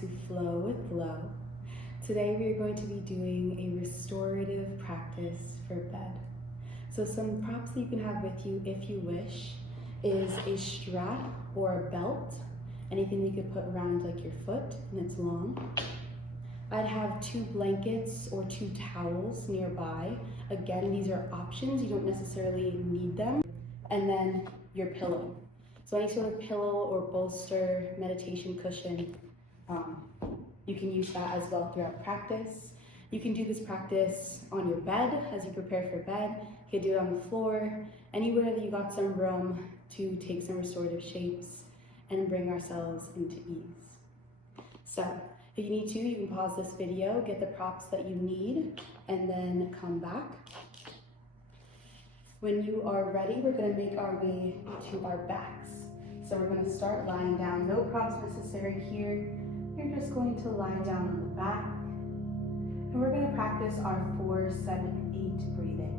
to Flow with Glow. Today we are going to be doing a restorative practice for bed. So some props that you can have with you if you wish is a strap or a belt, anything you could put around like your foot and it's long. I'd have 2 blankets or 2 towels nearby. Again, these are options, you don't necessarily need them. And then your pillow. So any sort of pillow or bolster, meditation cushion, you can use that as well throughout practice. You can do this practice on your bed as you prepare for bed. You can do it on the floor, anywhere that you got some room to take some restorative shapes and bring ourselves into ease. So if you need to, you can pause this video, get the props that you need, and then come back. When you are ready, we're going to make our way to our backs. So we're going to start lying down. No props necessary here. You're just going to lie down on the back. And we're going to practice our 4-7-8 breathing.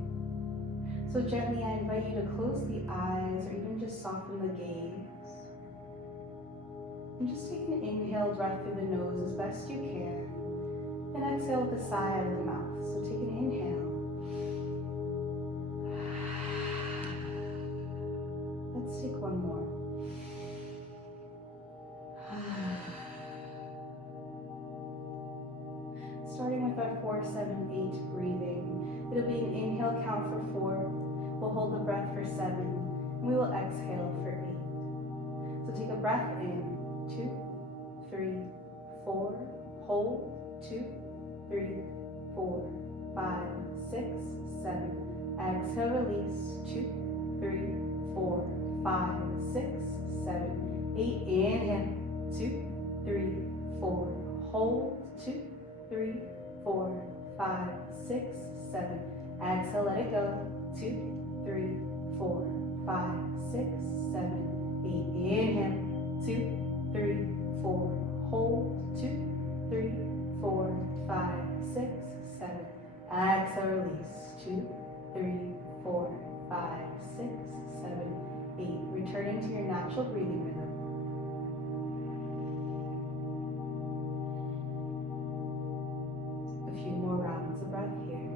So gently, I invite you to close the eyes or even just soften the gaze. And just take an inhale breath through the nose as best you can. And exhale with a sigh out of the mouth. So take an inhale. Let's take one more. Starting with our 4-7-8 breathing. It'll be an inhale count for 4. We'll hold the breath for 7. And we will exhale for 8. So take a breath in. 2, 3, 4. Hold. 2, 3, 4, 5, 6, 7. Exhale, release. 2, 3, 4, 5, 6, 7, 8. Inhale. 2, 3, 4. Hold. 2, 3, 4, 5, 6, 7. Exhale, let it go. 2, 3, 4, 5, 6, 7, 8. Inhale. 2, 3, 4. Hold. 2, 3, 4, 5, 6, 7. Exhale, release. 2, 3, 4, 5, 6, 7, 8. Returning to your natural breathing rhythm. A few more rounds of breath here.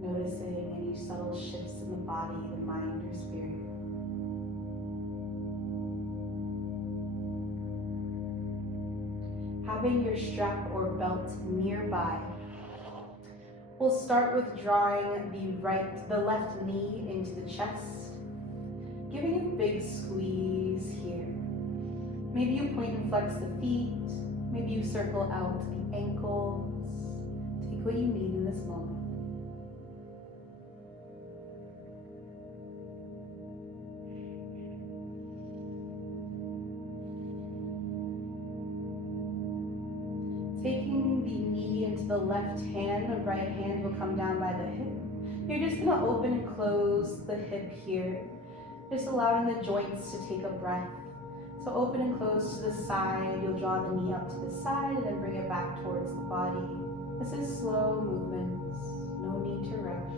Noticing any subtle shifts in the body, the mind, or spirit. Having your strap or belt nearby. We'll start with drawing the left knee into the chest, giving a big squeeze here. Maybe you point and flex the feet, maybe you circle out the ankles. Take what you need in this moment. Taking the knee into the left hand, the right hand will come down by the hip. You're just going to open and close the hip here, just allowing the joints to take a breath. So open and close to the side, you'll draw the knee up to the side and then bring it back towards the body. This is slow movements, no need to rush.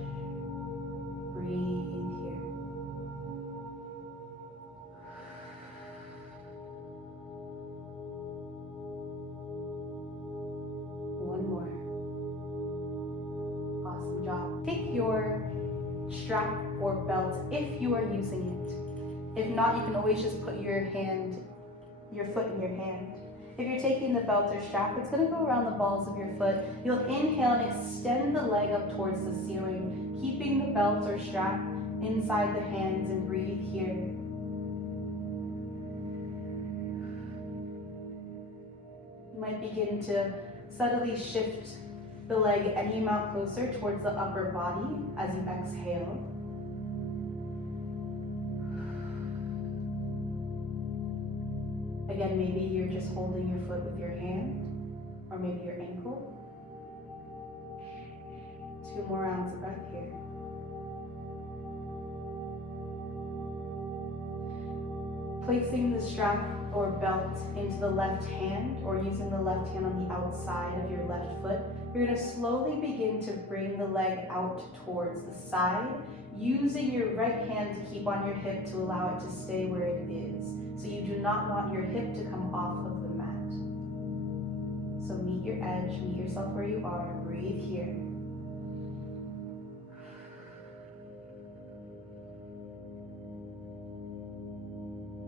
Breathe here. One more. Awesome job. Take your strap or belt if you are using it. If not, you can always just put your foot in your hand. If you're taking the belt or strap, it's going to go around the balls of your foot. You'll inhale and extend the leg up towards the ceiling, keeping the belt or strap inside the hands, and breathe here. You might begin to subtly shift the leg any amount closer towards the upper body as you exhale. Again, maybe you're just holding your foot with your hand, or maybe your ankle. 2 more rounds of breath here. Placing the strap or belt into the left hand, or using the left hand on the outside of your left foot, You're going to slowly begin to bring the leg out towards the side, using your right hand to keep on your hip to allow it to stay where it is. So you do not want your hip to come off of the mat. So meet your edge, meet yourself where you are, breathe here.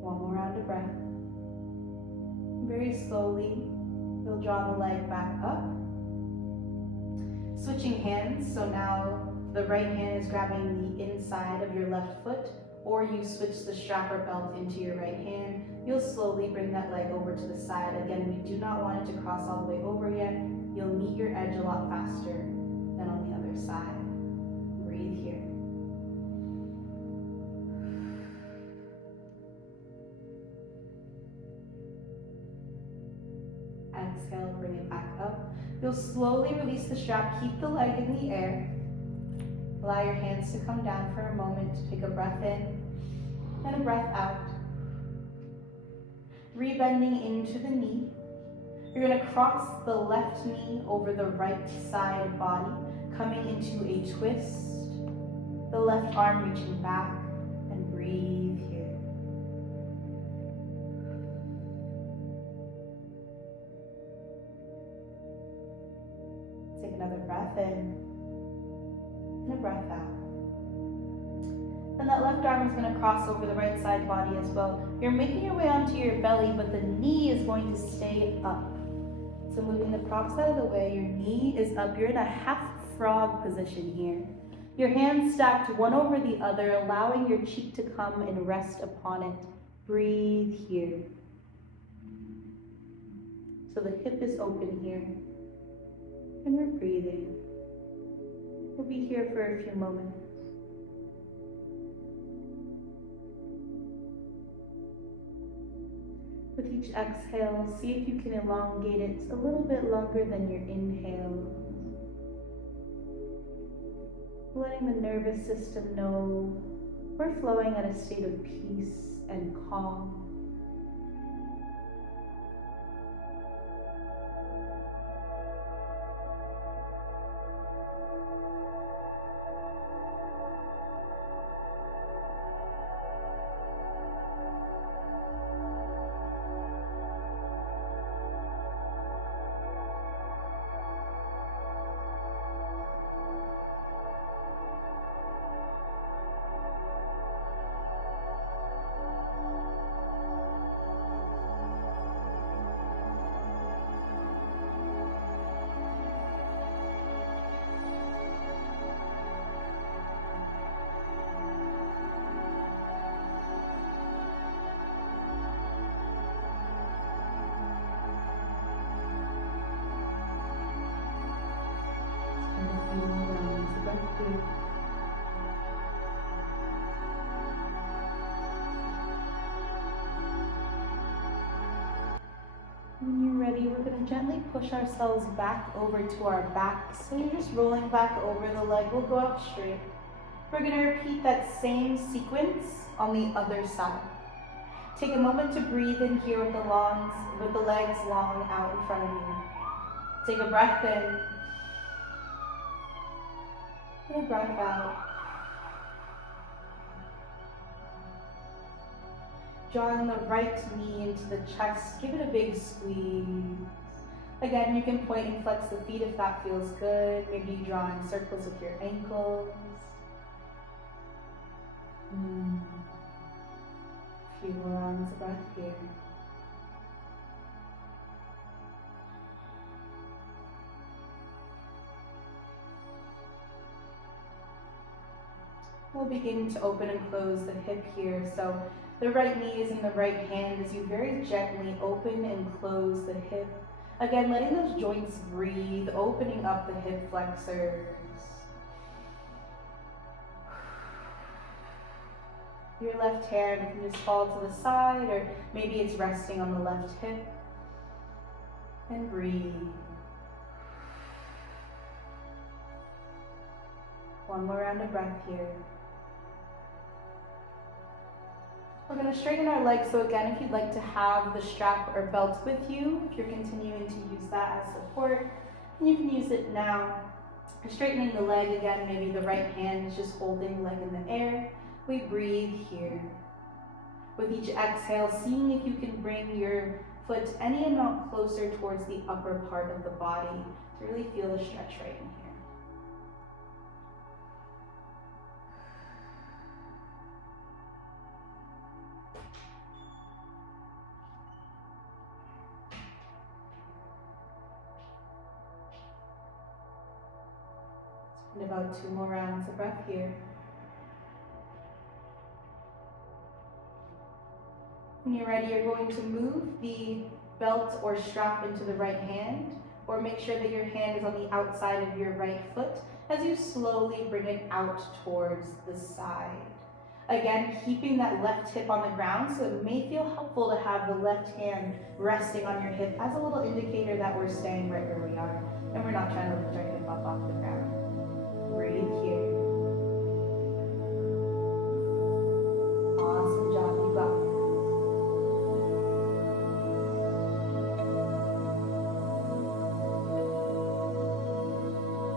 One more round of breath. Very slowly, you'll draw the leg back up. Switching hands, so now the right hand is grabbing the inside of your left foot, or you switch the strap or belt into your right hand. You'll slowly bring that leg over to the side. Again, we do not want it to cross all the way over yet. You'll meet your edge a lot faster than on the other side. Breathe here. Exhale, bring it back up. You'll slowly release the strap, keep the leg in the air. Allow your hands to come down for a moment. Take a breath in and a breath out. Rebending into the knee. You're going to cross the left knee over the right side body, coming into a twist. The left arm reaching back, and breathe here. Take another breath in and a breath out. And that left arm is going to cross over the right side body as well. You're making your way onto your belly, but the knee is going to stay up. So moving the props out of the way, your knee is up. You're in a half frog position here. Your hands stacked one over the other, allowing your cheek to come and rest upon it. Breathe here. So the hip is open here. And we're breathing. We'll be here for a few moments. With each exhale, see if you can elongate it a little bit longer than your inhale. Letting the nervous system know we're flowing at a state of peace and calm. When you're ready, we're going to gently push ourselves back over to our back. So you're just rolling back over, the leg will go out straight. We're going to repeat that same sequence on the other side. Take a moment to breathe in here with the legs long out in front of you. Take a breath in and a breath out. Drawing the right knee into the chest, give it a big squeeze. Again, you can point and flex the feet if that feels good. Maybe you draw in circles with your ankles. A few more rounds of breath here. We'll begin to open and close the hip here. So the right knee is in the right hand as you very gently open and close the hip. Again, letting those joints breathe, opening up the hip flexors. Your left hand can just fall to the side, or maybe it's resting on the left hip. And breathe. One more round of breath here. We're going to straighten our legs, so again, if you'd like to have the strap or belt with you, if you're continuing to use that as support, And you can use it now. Straightening the leg again, maybe the right hand is just holding the leg in the air. We breathe here. With each exhale, seeing if you can bring your foot any amount closer towards the upper part of the body to really feel the stretch right in here. And about 2 more rounds of breath here. When you're ready, you're going to move the belt or strap into the right hand, or make sure that your hand is on the outside of your right foot as you slowly bring it out towards the side. Again, keeping that left hip on the ground, so it may feel helpful to have the left hand resting on your hip as a little indicator that we're staying right where we are, and we're not trying to lift our hip up off the ground. Breathe here. Awesome job, you got it.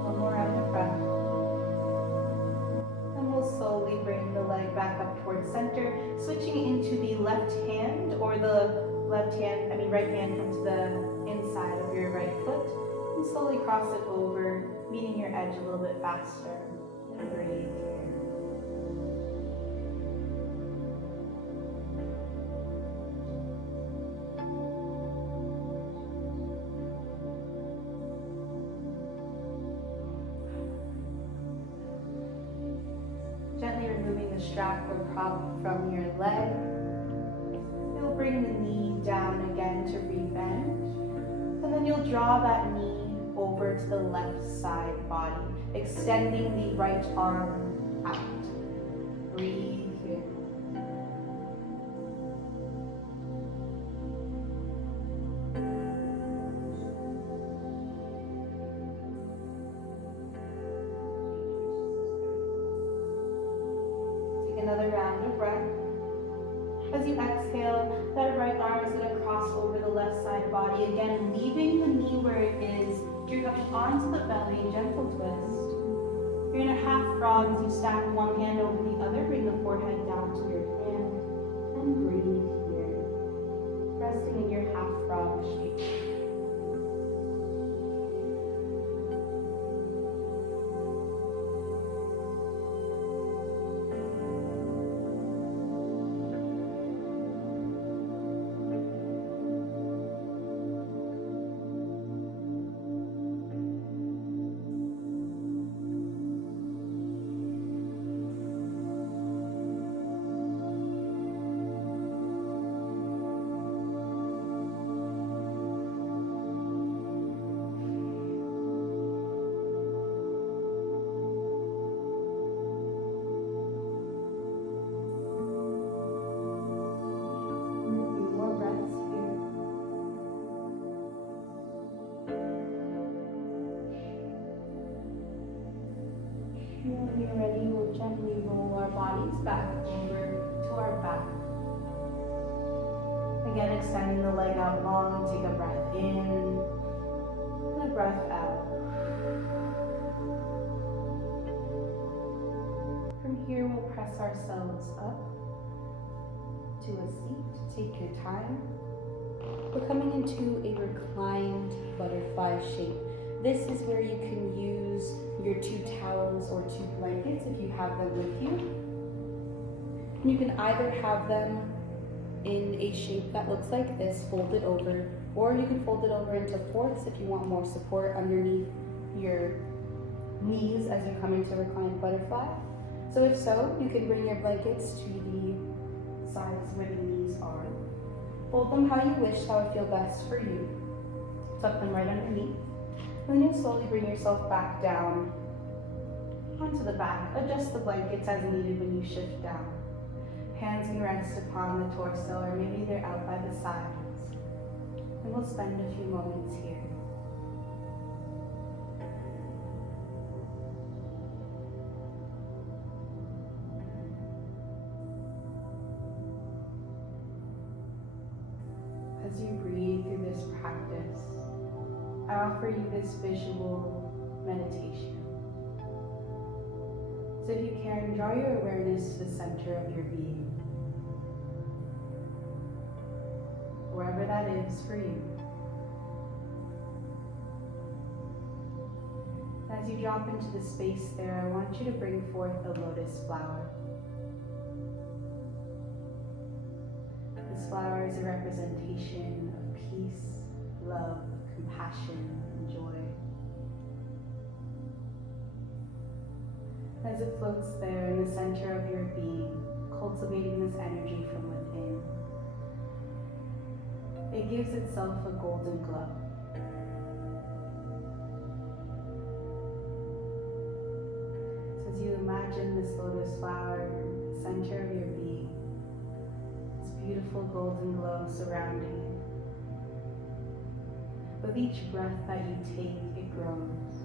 One more round of breath. And we'll slowly bring the leg back up towards center, switching into the left hand, or the right hand comes to the inside of your right foot, and slowly cross it over, meeting your edge a little bit faster. And breathe here. Gently removing the strap or prop from your leg. You'll bring the knee down again to rebend, and then you'll draw that knee over to the left side body, extending the right arm out. Breathe here. Take another round of breath. As you exhale, that right arm is going to cross over the left side body, again leaving the knee where it is. You're coming onto the belly, gentle twist. You're in a half frog as you stack one hand over the other, bring the forehead down to your hand, and breathe here, resting in your half frog shape. When you're ready, we'll gently roll our bodies back over to our back. Again, extending the leg out long. Take a breath in and a breath out. From here, we'll press ourselves up to a seat. Take your time. We're coming into a reclined butterfly shape. This is where you can use your 2 towels or 2 blankets if you have them with you. And you can either have them in a shape that looks like this, folded over, or you can fold it over into 4ths if you want more support underneath your knees as you come into reclined butterfly. So if so, you can bring your blankets to the sides where the knees are. Fold them how you wish, how it feels best for you. Tuck them right underneath. Then you'll slowly bring yourself back down onto the back. Adjust the blankets as needed when you shift down. Hands can rest upon the torso, or maybe they're out by the sides. And we'll spend a few moments here. As you breathe through this practice, I offer you this visual meditation. So if you can, draw your awareness to the center of your being, wherever that is for you. As you drop into the space there, I want you to bring forth a lotus flower. This flower is a representation of peace, love, compassion, and joy. As it floats there in the center of your being, cultivating this energy from within, it gives itself a golden glow. So as you imagine this lotus flower in the center of your being, this beautiful golden glow surrounding it, with each breath that you take, it grows.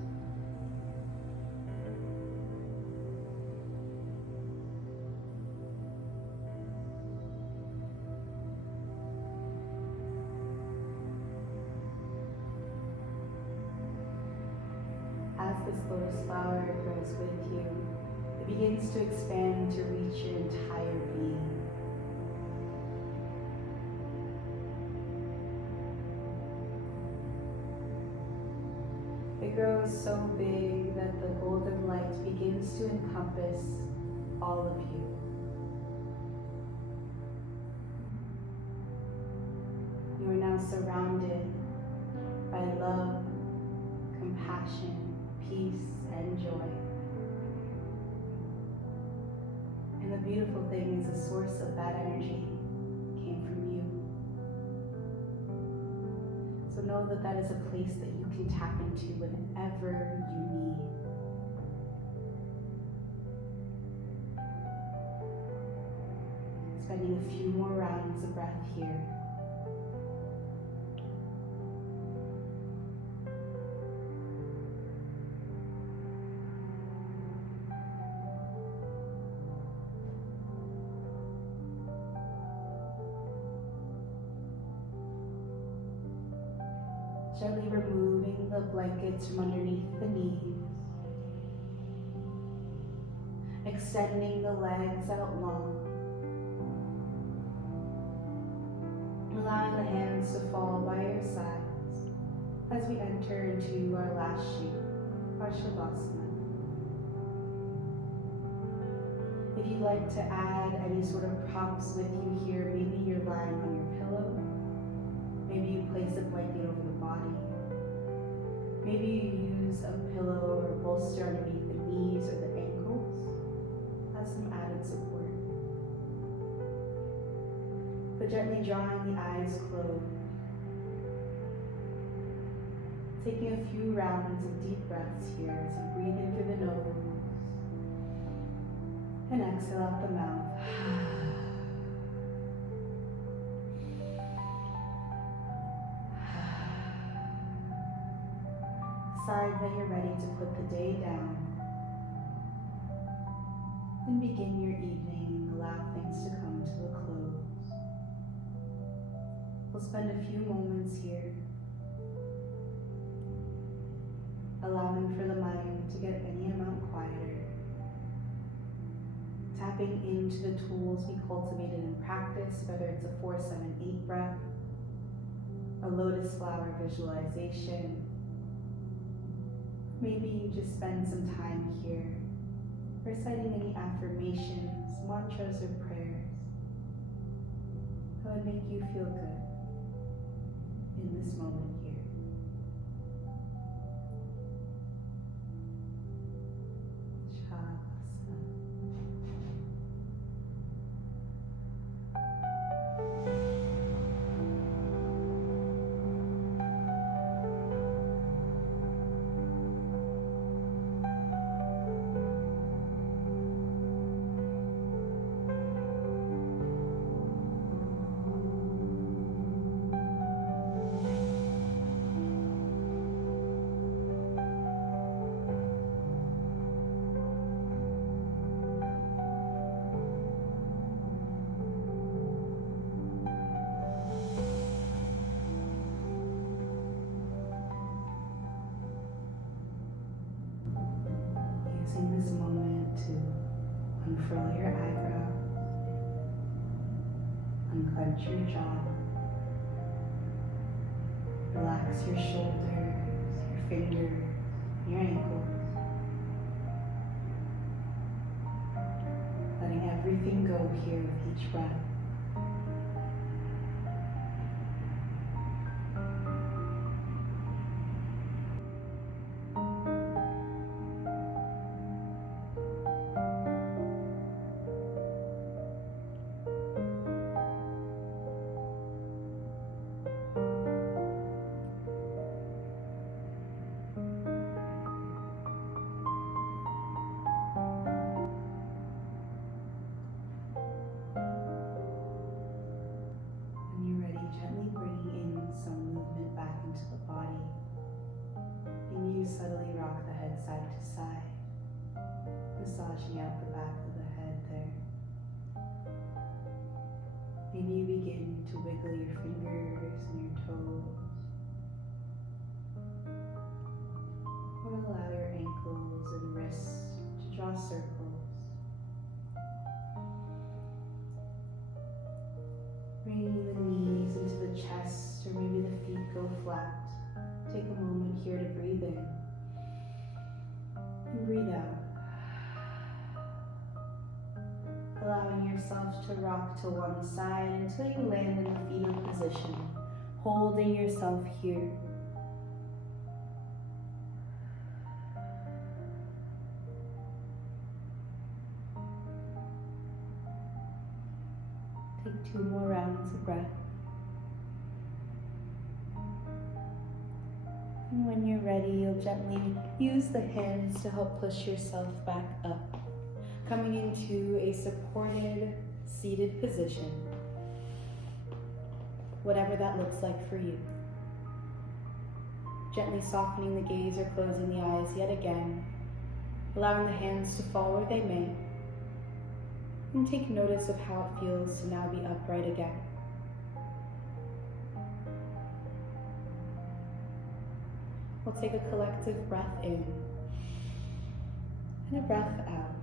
As this lotus flower grows with you, it begins to expand to reach your entire being. It grows so big that the golden light begins to encompass all of you. You are now surrounded by love, compassion, peace, and joy. And the beautiful thing is the source of that energy came from you. So know that that is a place that you can tap into whenever you need. Spending a few more rounds of breath here. Gently removing the blankets from underneath the knees, extending the legs out long, allowing the hands to fall by your sides as we enter into our last shape, our Shavasana. If you'd like to add any sort of props with you here, maybe you're lying on your pillow, maybe you place a blanket over the body. Maybe you use a pillow or bolster underneath the knees or the ankles as some added support. But gently drawing the eyes closed. Taking a few rounds of deep breaths here as you breathe in through the nose and exhale out the mouth. Decide that you're ready to put the day down and begin your evening and allow things to come to a close. We'll spend a few moments here allowing for the mind to get any amount quieter, tapping into the tools we cultivated in practice, whether it's a 4-7-8 breath, a lotus flower visualization. Maybe you just spend some time here reciting any affirmations, mantras, or prayers that would make you feel good in this moment here. Using this moment to unfurl your eyebrow, unclench your jaw, relax your shoulders, your fingers, your ankles, letting everything go here with each breath. Subtly rock the head side to side, massaging out the back of the head there. Maybe you begin to wiggle your fingers and your toes, or allow your ankles and wrists to draw circles. Bringing the knees into the chest, or maybe the feet go flat. Take a moment here to breathe in and breathe out. Allowing yourself to rock to one side until you land in a fetal position, holding yourself here. Take 2 more rounds of breath. And when you're ready, you'll gently use the hands to help push yourself back up, coming into a supported, seated position, whatever that looks like for you. Gently softening the gaze or closing the eyes yet again, allowing the hands to fall where they may, and take notice of how it feels to now be upright again. We'll take a collective breath in and a breath out.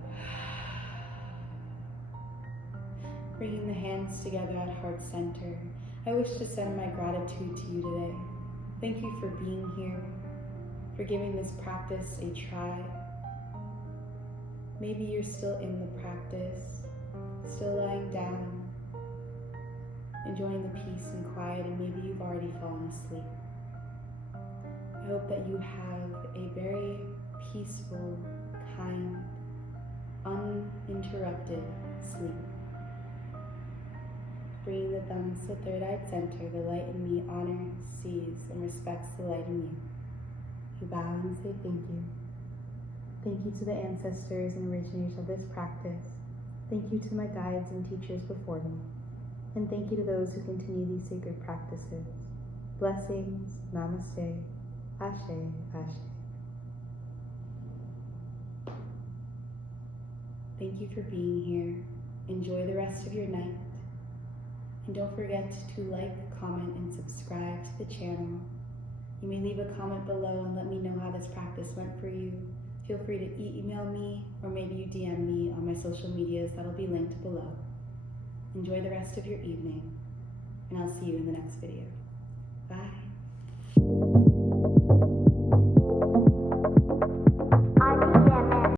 Bringing the hands together at heart center, I wish to send my gratitude to you today. Thank you for being here, for giving this practice a try. Maybe you're still in the practice, still lying down, enjoying the peace and quiet, and maybe you've already fallen asleep. I hope that you have a very peaceful, kind, uninterrupted sleep. Bringing the thumbs to third eye center, the light in me honors, sees, and respects the light in you. You bow and say thank you. Thank you to the ancestors and originators of this practice. Thank you to my guides and teachers before me. And thank you to those who continue these sacred practices. Blessings, namaste. Ashe, Ashe. Thank you for being here. Enjoy the rest of your night. And don't forget to like, comment, and subscribe to the channel. You may leave a comment below and let me know how this practice went for you. Feel free to email me, or maybe you DM me on my social medias that'll be linked below. Enjoy the rest of your evening, and I'll see you in the next video. Bye.